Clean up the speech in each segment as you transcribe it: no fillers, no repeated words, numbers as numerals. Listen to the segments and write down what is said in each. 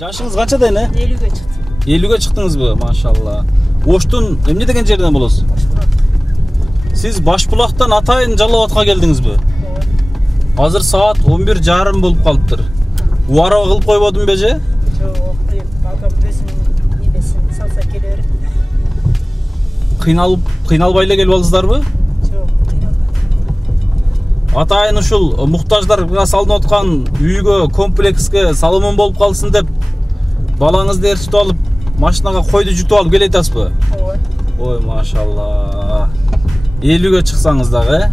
Жашыңыз канчада эне? 50'ge çıktım. 50'ge чыктыңызбы? Машалла. Оштун эмне деген жерден болосуз? Сиз Башбулактан Атайын Жалал Абадка келдиңизби? Азыр саат 11:30 болуп калыптыр. Убарага кылып койбодун беже? Жок, балкам өзүнүн небесин салса келе берет. Кыйналбай эле келип алдыңыздарбы? Жок, кыйналбай. Атайын ушул муктаждарга салынып аткан үйгө, комплекске салымын болуп калсын деп балаңызды ертип алып, машинага койду жүтүп алып келе атасызбы? Ооба. Ой, машалла. 50'ge чыксаңыз дагы,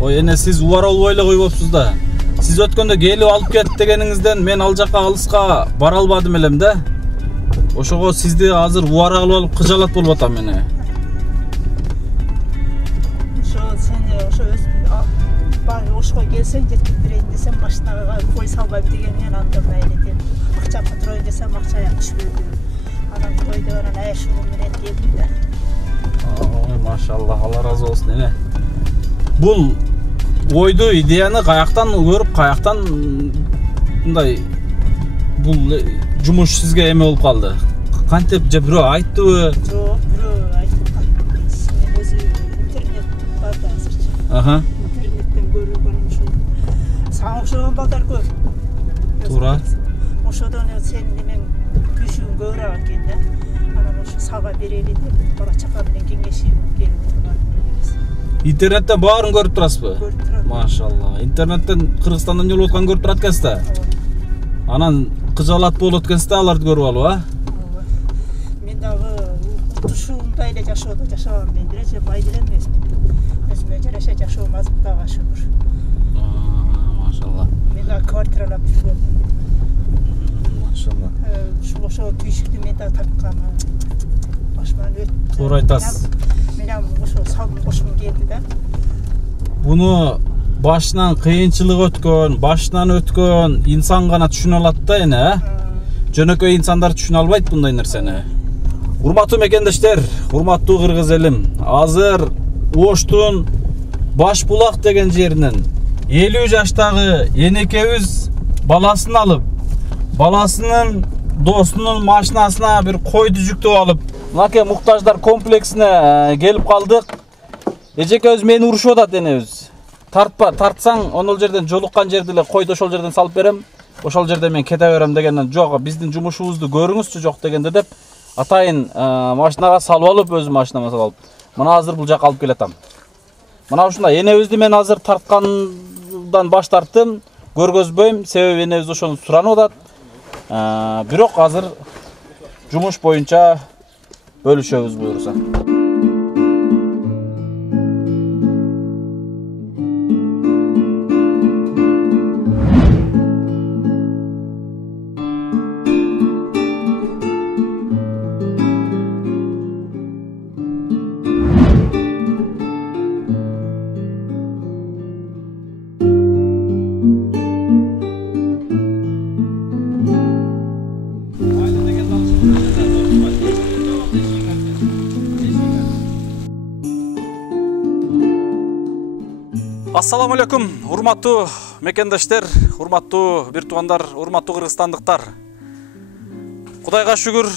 Ой, эне сиз убара болбой эле койбопсуз да. Сиз өткөндө келип алып кет дегениңизден мен ал жакка алыска бара албадым элем да. Ошого сизди азыр убара кылып алып кыжалат болуп атам эне. Ошого келсең жетип берейин десем машинага кой салбайм дегенмен анда майлетем. Акча патрой десем акчая түшпөдү. Анан койду анан айшуу менен келдим да. Ой, машалла, Алла разы болсун эне. Бул ойду, идеяны каяктан көрүп, каяктан мындай бул жумуш сизге эме болуп калды? Кантип же бирөө айттыбы? Жок, бирөө айтып калды. Мен өзү интернет бар да азырчы. Аха. Саң ошогон балдар көп. Туура. Ошодон сен менен күчүң көбүрөөк экен да. Анан ошо сага берели деп бала чака менен кеңешип келип турган. Интернеттен баарын көрүп турасызбы? Көрүп турам. Машалла. Интернеттен Кыргызстандан жолуп аткан көрүп турат экенсиз да. Анан кыжалат болот экенсиз да аларды көрүп алып, а? Ооба. Мен дагы ушундай эле жашоодо жашабам мен деле бай деле эмесмин. Өзүмө жараша жашоом аз Кудайга шүгүр. Машалла. Мен дагы квартиралап жүргөм. Машалла. Ошо түйшүктү мен дагы тапкам. Башыман өттү. Туура айтасыз. Мен ошо салым кошкум келди да. Буну башынан кыйынчылык өткөн, башынан өткөн инсан гана түшүнө алат да эне, жөнөкөй инсандар түшүнө албайт мындай нерсени. Урматтуу мекендештер, урматтуу кыргыз элим, азыр Оштун Башбулак деген жеринен 50 жаштагы энекебиз баласын алып, баласынын досунун машинасына бир койду жүктөп алып, мынакей муктаждар комплексине келип калдык. Эжекебиз мени урушуп атат энебиз. Тартпа, тартсаң, онол жерден жолуккан жерди эле койду ошол жерден салып берем. Ошол жерден мен кете берем дегенден, жок, биздин жумушубузду көрүңүзчү жок дегенде деп Атайын машинага салып алып, өзүм машинама салып алып. Мына азыр бул жакка алып келатам. Мына ушундай энебизди мен азыр тарткандан баш тарттым. Көргөзбөйм, себеби энебиз ошону суранып атат. Бирок азыр жумуш боюнча бөлүшөбүз буюрса. Ассаламу алейкум, урматтуу мекендештер, урматтуу бир туугандар, урматтуу кыргызстандыктар. Кудайга шүгүр,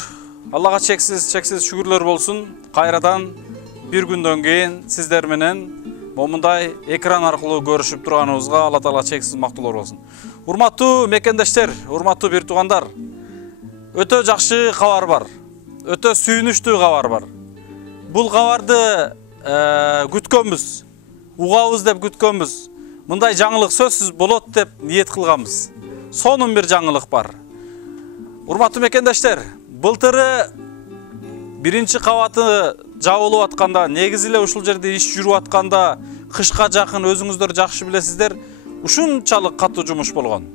Аллага чексиз шүгүрлөр болсун. Кайрадан бир күндөн кийин сиздер менен момундай экран аркылуу көрүшүп турганыбызга Алла Таала чексиз мактоолор болсун. Урматтуу мекендештер, урматтуу бир туугандар. Өтө жакшы кабар бар. Өтө сүйүнүчтүү кабар бар. Бул кабарды күткөнбүз. Угабыз деп күткөнбүз. Мындай жаңылык сөзсүз болот деп ниет кылганбыз. Сонун бир жаңылык бар. Урматтуу мекендештер, былтыры биринчи кабаты жабылып атканда, негизи эле ушул жерде иш жүрүп атканда, кышка жакын өзүңүздөр жакшы билесиздер, ушунчалык катуу жумуш болгон.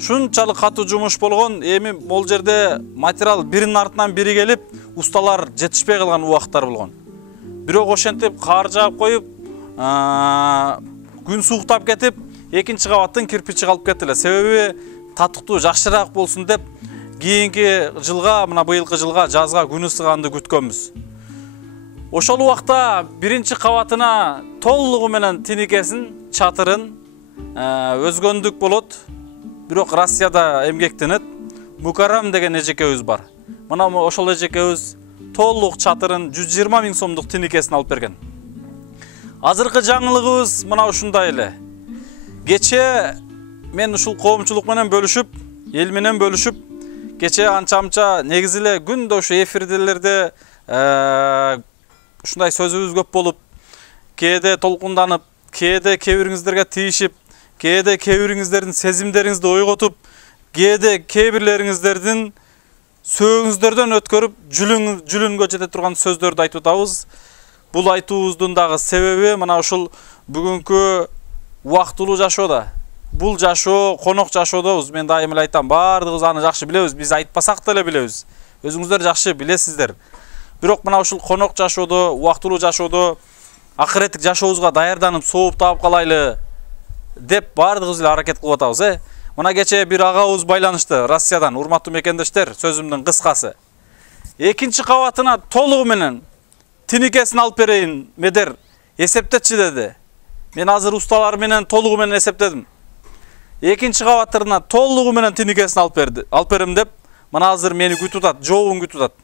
Шунчалык катуу жумуш болгон, эми бул жерде материал биринин артынан бири келип, усталар жетишпей калган убакыттар болгон. Бирок ошентип кар жаап коюп, күн сууктап кетип, экинчи кабаттын кирпичи калып кетти эле. Себеби татыктуу жакшыраак болсун деп кийинки жылга, мына быйылкы жылга жазга күн ысыганды күткөнбүз. Ошол убакта биринчи кабатына толугу менен тиникесин, чатырын өзгөндүк болот. Бирок Россияда эмгектенет. Мукарам деген эжекебиз бар. Мына ошол эжекебиз толук чатырын 120 000 сомдук тиникесин алып берген. Азыркы жаңылыгыбыз мына ушундай эле. Кече мен ушул коомчулук менен бөлүшүп, эл менен бөлүшүп, кече анча-мынча негизи эле күндө ушу эфирделерде ушундай сөзүбүз көп болуп, кээде толкунданып, кээде кээ бириңиздерге тийишип, кээде кээ бириңиздердин сезимдериңизди ойготуп, кээде кээ бирлериңиздердин сөөгүңүздөрдөн өткөрүп, жүлүнгө жете турган сөздөрдү айтып атабыз. Бул айтуубуздун дагы себеби мына ушул бүгүнкү убактылуу жашоодо. Бул жашоо конок жашоодобуз. Мен дайым эле айтам, баардыгыбыз аны жакшы билебиз, биз айтпасак деле билебиз. Өзүңүздөр жакшы билесиздер. Бирок мына ушул конок жашоодо, убактылуу жашоодо акыреттик жашообузга даярданып, сооп таап калайлы деп баардыгыбыз эле аракет кылып атабыз, Мына кече бир агабыз байланышты Россиядан, урматтуу мекендештер, сөзүмдүн кыскасы. Экинчи кабатына толугу менен тиникесин алып берейин, медер, эсептечи деди. Мен азыр усталар менен толугу менен эсептедим. Экинчи кабатына толугу менен тиникесин алып берем деп, мына азыр мени күтүп атат, жообун күтүп атат.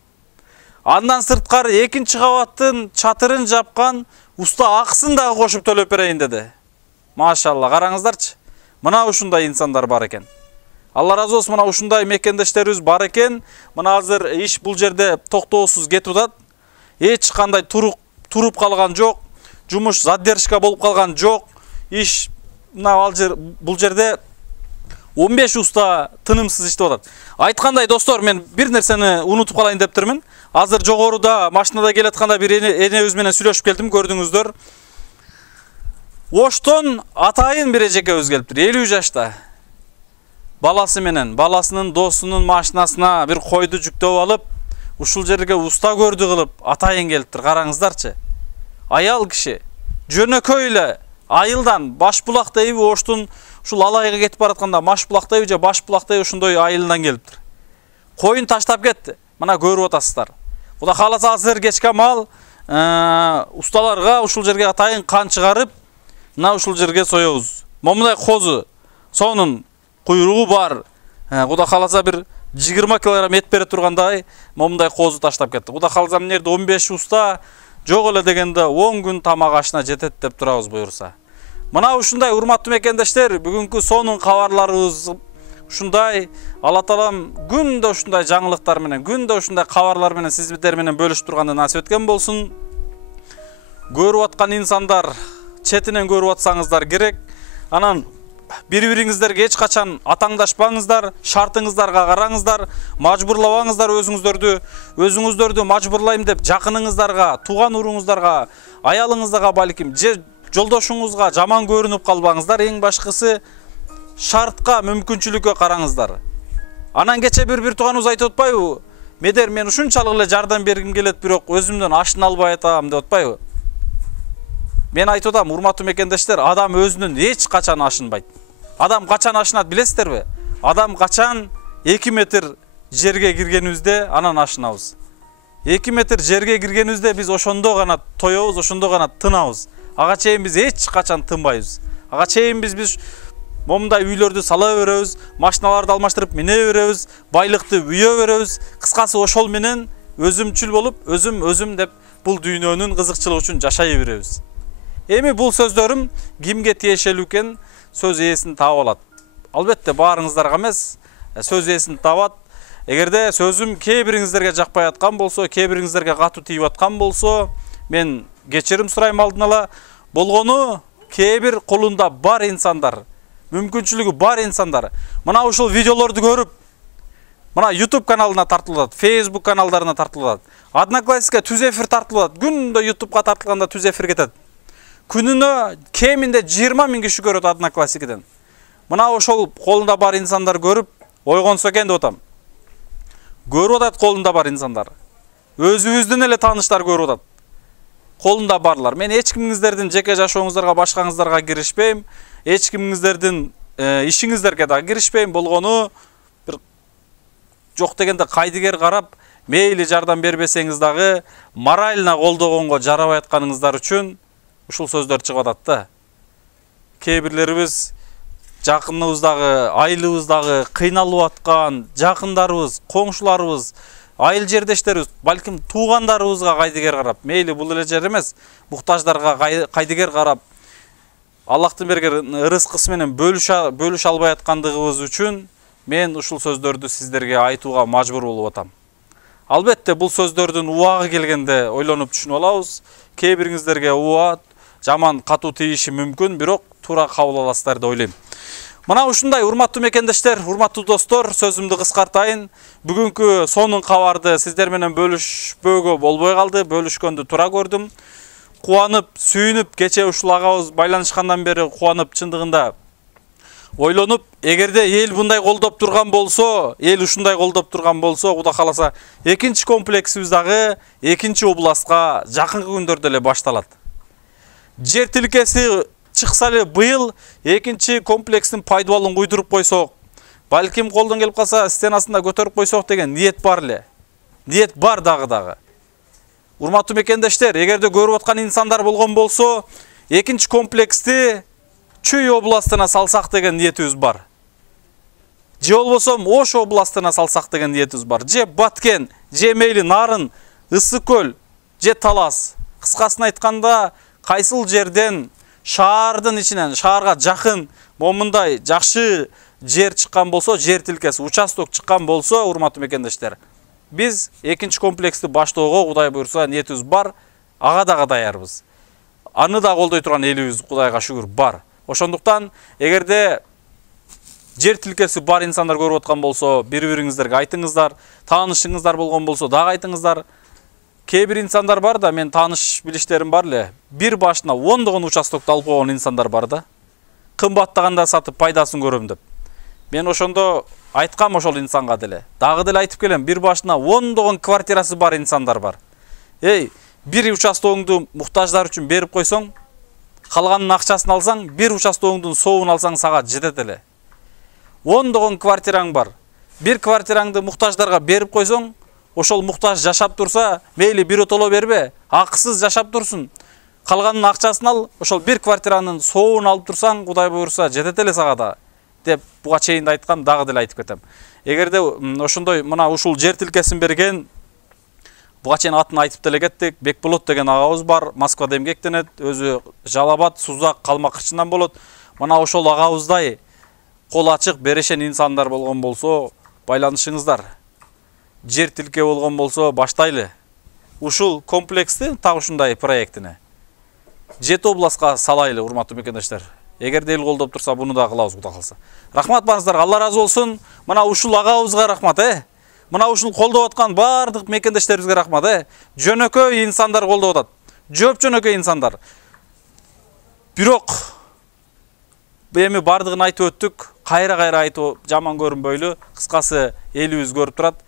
Андан сырткары экинчи кабаттын чатырын жапкан уста акысын дагы кошуп төлөп берейин деди. Машалла, караңыздарчы. Мына ушундай инсандар бар экен. Алла разы болсун, мына ушундай мекендештерибиз бар экен. Мына азыр иш бул жерде токтоосуз кетип атат. Эч кандай туруп калган жок. Жумуш задержка болуп калган жок. Иш мына бул жерде 15 уста тынымсыз иштеп атат. Айткандай достор, мен бир нерсени унутуп калайын дептирмин. Азыр жогоруда машинада келатканда бир энебиз менен сүйлөшүп келдим, көрдүңүздөр. Оштон атайын бир эжекебиз келиптир, 50 жашта. Баласы менен, баласынын досунун машинасына бир койду жүктөп алып, ушул жерге уста көрдү кылып атайын келиптир. Караңыздарчы. Аял киши жөнөкөй эле айылдан Башбулактайбы, Оштун ушул алайга кетип баратканда Машбулактайбы же Башбулактайбы ушундай айылдан келиптир. Коюн таштап кетти. Мына көрүп атасыздар. Кудай кааласа азыр кечке мал усталарга ушул жерге атайын кан чыгарып, мына ушул жерге соёбуз. Момундай козу, сонун куйругу бар. Кудай кааласа бир 20 килограмм эт бере тургандай момундай козу таштап кетти. Кудай кааласа мына жерде 15 уста жок эле дегенде 10 күн тамак ашына жетет деп турабыз буюрса. Мына ушундай урматтуу мекендештер, бүгүнкү сонун кабарларыбыз ушундай. Алла таалам күндө ушундай жаңылыктар менен, күндө ушундай кабарлар менен сиздер менен бөлүшүп турганды насип эткен болсун. Көрүп аткан инсандар четинен көрүп атсаңыздар керек. Анан бири-бириңиздерге эч качан атаңдашпаңыздар, шартыңыздарга караңыздар, мажбурлабаңыздар өзүңүздөрдү мажбурлайм деп жакыныңыздарга, тууган уруңуздарга, аялыңыздарга балким же жолдошуңузга жаман көрүнүп калбаңыздар. Эң башкысы шартка, мүмкүнчүлүккө караңыздар. Анан кече бир тууганыбыз айтып атпайбы? Медер, мен ушунчалык эле жардам бергим келет, бирок өзүмдөн ашын албай атам деп атпайбы? Мен айтып атам, урматтуу мекендештер, адам өзүнүн эч качан ашынбайт. Адам качан ашынат билесиздерби? Адам качан 2 метр жерге киргенибизде анан ашынабыз. 2 метр жерге киргенибизде биз ошондо гана тоёбуз, ошондо гана тынабыз. Ага чейин биз эч качан тынбайбыз. Ага чейин биз момундай үйлөрдү сала беребиз, машиналарды алмаштырып мине беребиз, байлыкты үйө беребиз. Кыскасы ошол менен өзүмчүл болуп, өзүм деп бул дүйнөнүн кызыкчылыгы үчүн жашай беребиз. Эми бул сөздөрүм кимге тиешелүү экен сөз ээсин таап алат. Албетте баарыңыздарга эмес, сөз ээсин табат. Эгерде сөзүм кээ бириңиздерге жакпай аткан болсо, кээ бириңиздерге катуу тийип аткан болсо, мен кечирим сурайм алдын ала. Болгону кээ бир колунда бар инсандар, мүмкүнчүлүгү бар инсандар мына ушул видеолорду көрүп, мына YouTube каналына тартылат, Facebook каналдарына тартылат, Одноклассникке түз эфир тартылат. Күндө YouTubeга тартылганда түз эфир кетет. Күнүнө кеминде 20 000 киши көрөт Одноклассникден. Мына ошол колунда бар инсандар көрүп, ойгонсо экен деп атам. Көрүп атат колунда бар инсандар. Өзүбүздүн эле тааныштар көрүп атат. Колунда барлар. Мен эч кимиңиздердин жеке жашооңуздарга, башкаңыздарга киришпейм. Эч кимиңиздердин ишиңиздерге да киришпейм. Болгону бир жок дегенде кайдыгер карап, мейли жардам бербесеңиз дагы морально колдогонго жарабай атканыңыздар үчүн ушул сөздөр чыгып атат да. Кээ бирлерибиз жакыныбыздагы, айылыбыздагы кыйналып аткан жакындарыбыз, коңшуларыбыз, айыл жердештерибиз, балким туугандарыбызга кайдыгер карап, мейли бул эле жер эмес, муктаждарга кайдыгер карап, Аллахтын берген ырыскысы менен бөлүшө албай аткандыгыбыз үчүн мен ушул сөздөрдү сиздерге айтууга мажбур болуп атам. Албетте бул сөздөрдүн убагы келгенде ойлонуп түшүнүп алабыз. Кээ бириңиздерге убат, жаман катуу тийиши мүмкүн, бирок туура кабыл аласыздар деп ойлойм. Мына ушундай урматтуу мекендештер, урматтуу достор, сөзүмдү кыскартайын. Бүгүнкү сонун кабарды сиздер менен бөлүшпөөгө болбой калды, бөлүшкөндү туура көрдүм. Кубанып, сүйүнүп, кече ушул агабыз байланышкандан бери кубанып, чындыгында ойлонуп, эгерде эл мындай колдоп турган болсо, эл ушундай колдоп турган болсо, Кудай кааласа, экинчи комплексибиз дагы экинчи областка жакынкы күндөрдө эле башталат. Жер тилкеси чыкса эле быйыл экинчи комплекстин пайдубалын куйдуруп койсок, балким колдон келип калса стенасында көтөрүп койсок деген ниет бар эле. Ниет бар дагы. Урматтуу мекендештер, эгерде көрүп аткан инсандар болгон болсо, экинчи комплексти Чүй областына салсак деген ниетибиз бар. Же болбосо Ош областына салсак деген ниетибиз бар. Же Баткен, же мейли Нарын, Ысык көл, же Талас. Кыскасын айтканда, кайсыл жерден шаардын ичинен, шаарга жакын момундай жакшы жер чыккан болсо, жер тилкеси, участок чыккан болсо, урматтуу мекендештер, биз экинчи комплексти баштоого Кудай буйрса ниетибиз бар, ага дагы даярбыз. Аны да колдой турган элибиз Кудайга шүгүр бар. Ошондуктан, эгерде жер тилкеси бар инсандар көрүп аткан болсо, бири-бириңиздерге айтыңыздар, таанышыңыздар болгон болсо, дагы айтыңыздар. Кээ бир инсандар бар да, мен тааныш билиштерим бар эле. Бир башына 10 участокты алып койгон инсандар бар да. Кымбаттаганда сатып пайдасын көрөм деп. Мен ошондо айткам ошол инсанга деле. Дагы деле айтып келем, бир башына 10 квартирасы бар инсандар бар. Бир участогуңду муктаждар үчүн берип койсоң, калганын акчасын алсаң, бир участогуңдун соогун алсаң сага жетет эле. 10 квартираң бар. Бир квартираңды муктаждарга берип койсоң, ошол муктаж жашап турса, мейли биротоло бербе, акысыз жашап турсун. Калганын акчасын ал, ошол бир квартиранын соогун алып турсаң, Кудай буйрса жетет эле сага да. Деп буга чейин да айткам, дагы деле айтып кетем. Эгерде ошондой мына ушул жер тилкесин берген, буга чейин атын айтып деле кеттик, Бекболот деген агабыз бар, Москвада эмгектенет, өзү Жалал Абад, Сузак, Калмакырчындан болот. Мына ошол агабыздай кол ачык берешен инсандар болгон болсо, байланышыңыздар. Жер тилке болгон болсо, баштайлы. Ушул комплексти, так ушундай проектини 7 областка салайлы, урматтуу мекендештер. Эгерде эл колдоп турса, буну да кылабыз, Кудай калса. Рахмат барыңыздарга, Алла разы болсун. Мына ушул агабызга рахмат, Мына ушул колдоп аткан бардык мекендештерибизге рахмат, Жөнөкөй инсандар колдоп атат. Жөнөкөй инсандар. Бирок эми бардыгын айтып өттүк, кайра айтып жаман көрүнбөйлү. Кыскасы элибиз көрүп турат.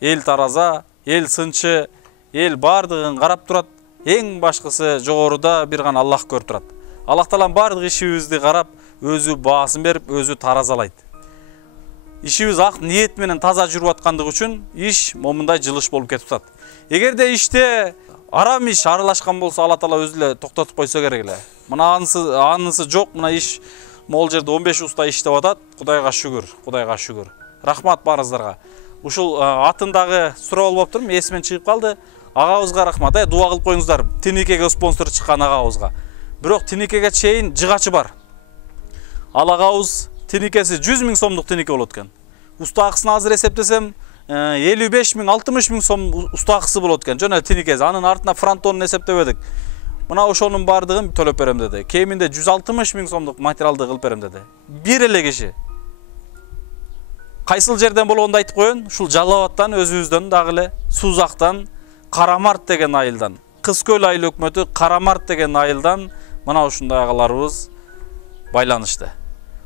Эл тараза, эл сынчы, эл бардыгын карап турат. Эң башкысы жогоруда бир гана Аллах көрүп турат. Аллах Таалам бардык ишибизди карап, өзү баасын берип, өзү таразалайт. Ишибиз ак ниет менен таза жүрүп аткандыгы үчүн иш момундай жылыш болуп кетип атат. Эгерде иште арам иш аралашкан болсо, Алла Таала өзү эле токтотуп койсо керек эле. Мына анысы жок, мына иш могул жерде 15 уста иштеп атат. Кудайга шүгүр. Рахмат барыңыздарга. Ушул атындагы сурап албаптырмын, эсимен чыгып калды. Агабызга рахмат, дуа кылып коюңуздар. Тиникеге спонсор чыккан агабызга. Бирок Тиникеге чейин жыгачы бар. Ал агабыз тиникеси 100 000 сомдук тинике болот экен. Уста акысын азыр эсептесем 55 000, 60 000 сом уста акысы болот экен. Жана тиникеси, анын артына фронтонун эсептебедик. Мына ошонун бардыгын төлөп берем деди. Кеминде 160 000 сомдук материалды кылып берем деди. Бир эле киши. Кайсыл жерден болгонду айтып коеюн? Ушул Жалал Абадтан, өзүбүздөн дагы эле, Сузактан, Карамарт деген айылдан, Кызкөл айыл өкмөтү Карамарт деген айылдан мына ушундай агаларыбыз байланышты.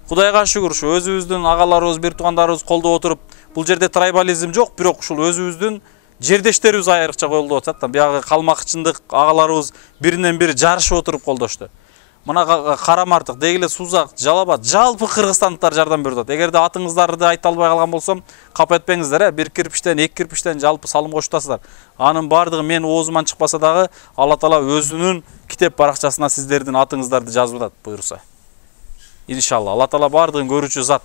Кудайга шүгүр, ушу өзүбүздүн агаларыбыз, бир туугандарыбыз колдоп отуруп, бул жерде трайбализм жок, бирок ушул өзүбүздүн жердештерибиз айрыкча колдоп атат. Биягы калмакчындык агаларыбыз биринен бири жарышып отуруп колдошту. Мына Карамартык, дегиле Сузак, Жалал Абад, жалпы кыргызстандыктар жардам берип атат. Эгерде атыңыздарды айта албай калган болсом, капа этпеңиздер, бир кирпичтен, эки кирпичтен жалпы салым коштасыздар. Анын бардыгы мен оозуман чыкпаса дагы, Алла Таала өзүнүн китеп баракчасына сиздердин атыңыздарды жазып атат буйрса. иншалла. Алла Таала бардығын көрүүчү зат.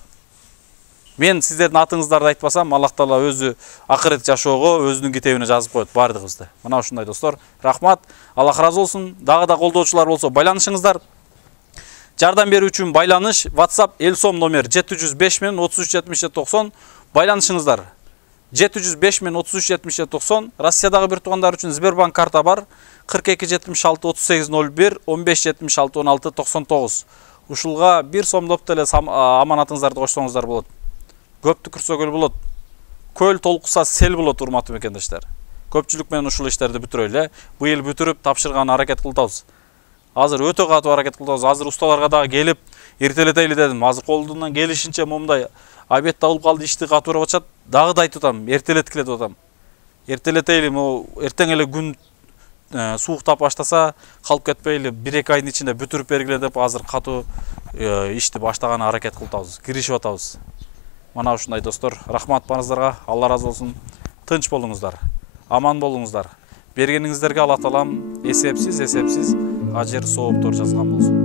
Мен сиздердин атыңыздарды айтпасам, Аллах Таала өзү акырет жашоого өзүнүн китебине жазып коет бардыгыбызды. Мына ушундай достор. Рахмат. Аллах разы болсун. Дагы да колдоочулар болсо байланышыңыздар. Жардам берүү үчүн байланыш WhatsApp Элсом номер 705 мен 33 77 90 байланышыңыздар. 705 мен 33 77 90. Россиядагы бир туугандар үчүн Сбербанк карта бар. 42 76 38 01 15 76 16 99. Ушулга 1 сомдоп деле аманатыңыздарды койсоңуздар болот. Көп түкүрсөгөл болот. Көл толкуса сел болот, урматтуу мекендештер. Көпчүлүк менен ушул иштерди бүтүрөйлү. Быйыл бүтүрүп тапшырган аракет кылабыз. Азыр өтө катуу аракет кылабыз. Азыр усталарга дагы келип эртелетейли дедим. Азыр колдунан келишинче момундай обед табылып калды, ишти катуу болуп атат. Дагы да айтып атам, эртелеткиле деп атам. Эртелетейли, эртең эле күн сууктап баштаса калып кетпейли, 1-2 айдын ичинде бүтүрүп бергиле деп азыр катуу ишти баштаган аракет кылып атабыз, киришип атабыз. Мана ушундай достор, рахмат барыңыздарга, Алла разы болсун. Тынч болуңуздар, аман болуңуздар. Бергениңиздерге Алла Таалам эсепсиз ажыр сооптор жазган болсун.